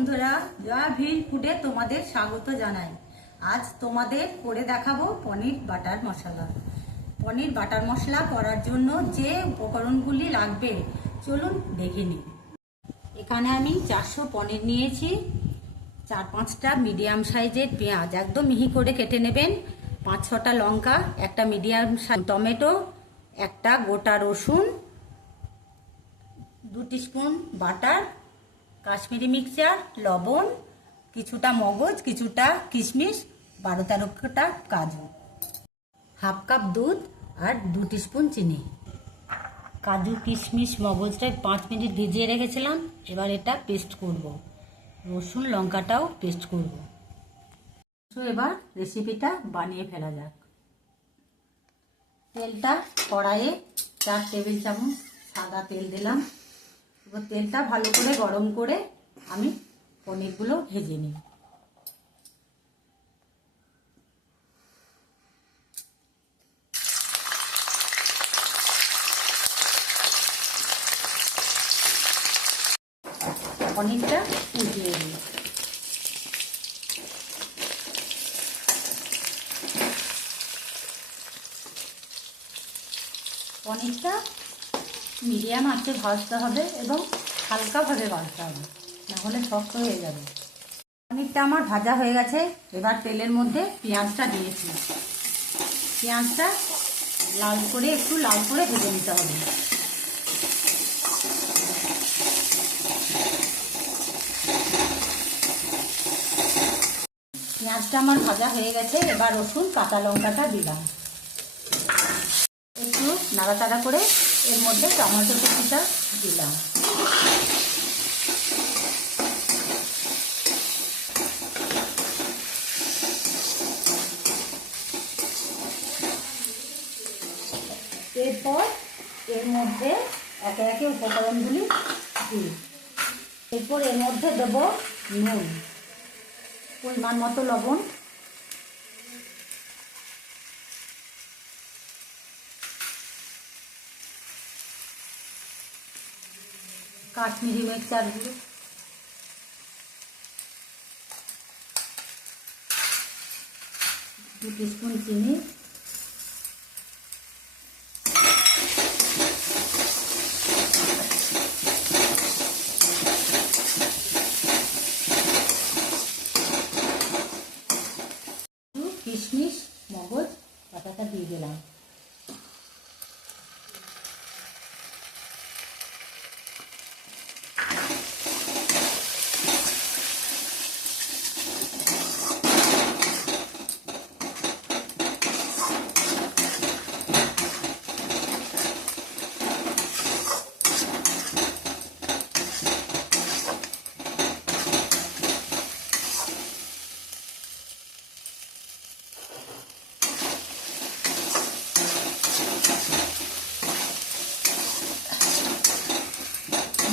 বন্ধুরা, জয়া ভিল ফুডে তোমাদের স্বাগত জানাই। আজ তোমাদের করে দেখাবো পনির বাটার মশলা। পনির বাটার মশলা করার জন্য যে উপকরণগুলি লাগবে চলুন দেখে নিই। এখানে আমি 400 পনির নিয়েছি, 4-5টা মিডিয়াম সাইজের পেঁয়াজ একদম মিহি করে কেটে নেবেন, 5-6টা লঙ্কা, একটা মিডিয়াম টমেটো, একটা গোটা রসুন, 2 টিস্পুন বাটার, কাশ্মীরি মিক্সচার, লবণ, কিছুটা মগজ, কিছুটা কিশমিশ, 12-13টা কাজু, হাফ কাপ দুধ আর 2 টিস্পুন চিনি। কাজু কিশমিশ মগজটা 5 মিনিট ভিজিয়ে রেখেছিলাম, এবার এটা পেস্ট করব। রসুন লঙ্কাটাও পেস্ট করব। তো এবার রেসিপিটা বানিয়ে ফেলা যাক। তেলটা কড়াইয়ে 4 টেবিল চামচ সাদা তেল দিলাম। এবার তেলটা ভালো করে গরম করে আমি পনিরগুলো ভেজে নিই। পনিরটা উঠিয়ে নিই। পনিরটা মিডিয়াম আঁচে ভাজতে হবে এবং হালকাভাবে ভাজতে হবে, নাহলে শক্ত হয়ে যাবে। পনিরটা আমার ভাজা হয়ে গেছে। এবার তেলের মধ্যে পেঁয়াজটা দিয়েছি। পেঁয়াজটা একটু লাল করে ভেজে নিতে হবে। পেঁয়াজটা আমার ভাজা হয়ে গেছে। এবার রসুন কাঁচা লঙ্কাটা দিলাম, একটু নাড়াচাড়া করে এর মধ্যে টমেটো কুচিটা দিলাম। এরপর এর মধ্যে একে একে উপকরণগুলি দিই। এরপর এর মধ্যে দেব নুন, পরিমাণ মতো লবণ, কাশ্মীরি মিক্সচার গুঁড়ো, 2 টিস্পুন চিনি, কিশমিশ মগজ বাটাটা দিয়ে দিলাম।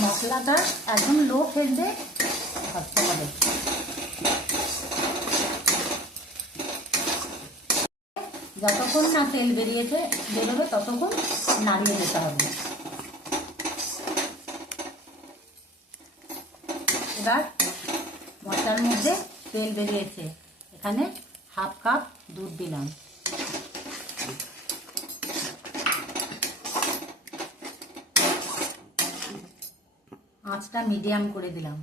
মশলাটা একদম লো ফ্লেমে ভাজতে হবে। যতক্ষণ না তেল বেরোবে ততক্ষণ নাড়িয়ে দিতে হবে। এবার মশলার মধ্যে তেল বেরিয়েছে, এখানে হাফ কাপ দুধ দিলাম। আঁচটা মিডিয়াম করে দিলাম।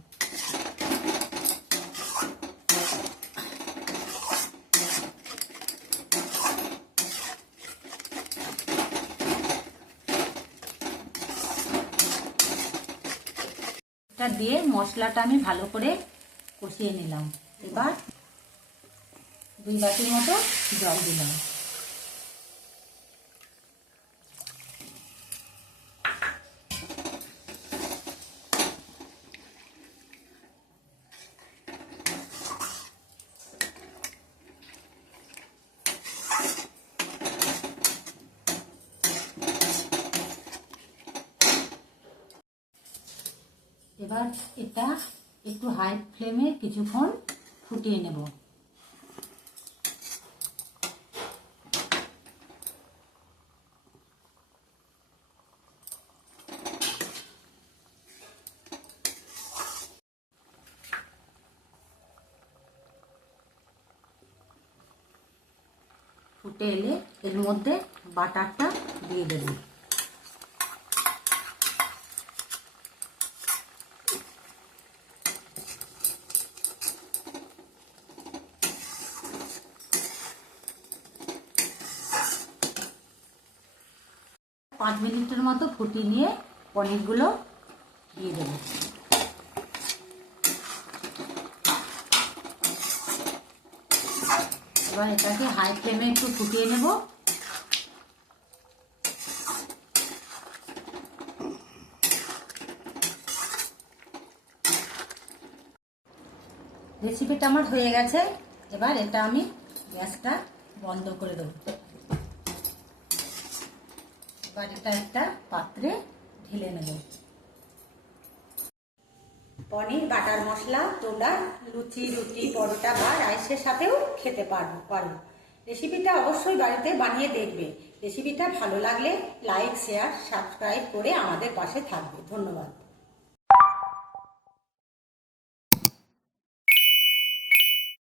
এটা দিয়ে মশলাটা আমি ভালো করে কষিয়ে নিলাম। এবার 2 বাটির মতো জল দিলাম। এবার এটা একটু হাই ফ্লেমে কিছুক্ষণ ফুটিয়ে নেব। ফুটে এলে এর মধ্যে বাটারটা দিয়ে দেব। পাঁচ মিনিটের মতো ফুটিয়ে নিয়ে পনিরগুলো দিয়ে দেব। এবার এটাকে হাই ফ্লেমে একটু ফুটিয়ে নেব। রেসিপিটা আমার হয়ে গেছে। এবার এটা আমি গ্যাসটা বন্ধ করে দেব। এবার এটা একটা পাত্রে ঢেলে নেব। পনির বাটার মশলা তোমরা লুচি, রুটি, পরোটা বা রাইসের সাথেও খেতে পারো। রেসিপিটা অবশ্যই বাড়িতে বানিয়ে দেখবে। রেসিপিটা ভালো লাগলে লাইক, শেয়ার, সাবস্ক্রাইব করে আমাদের পাশে থাকবে। ধন্যবাদ।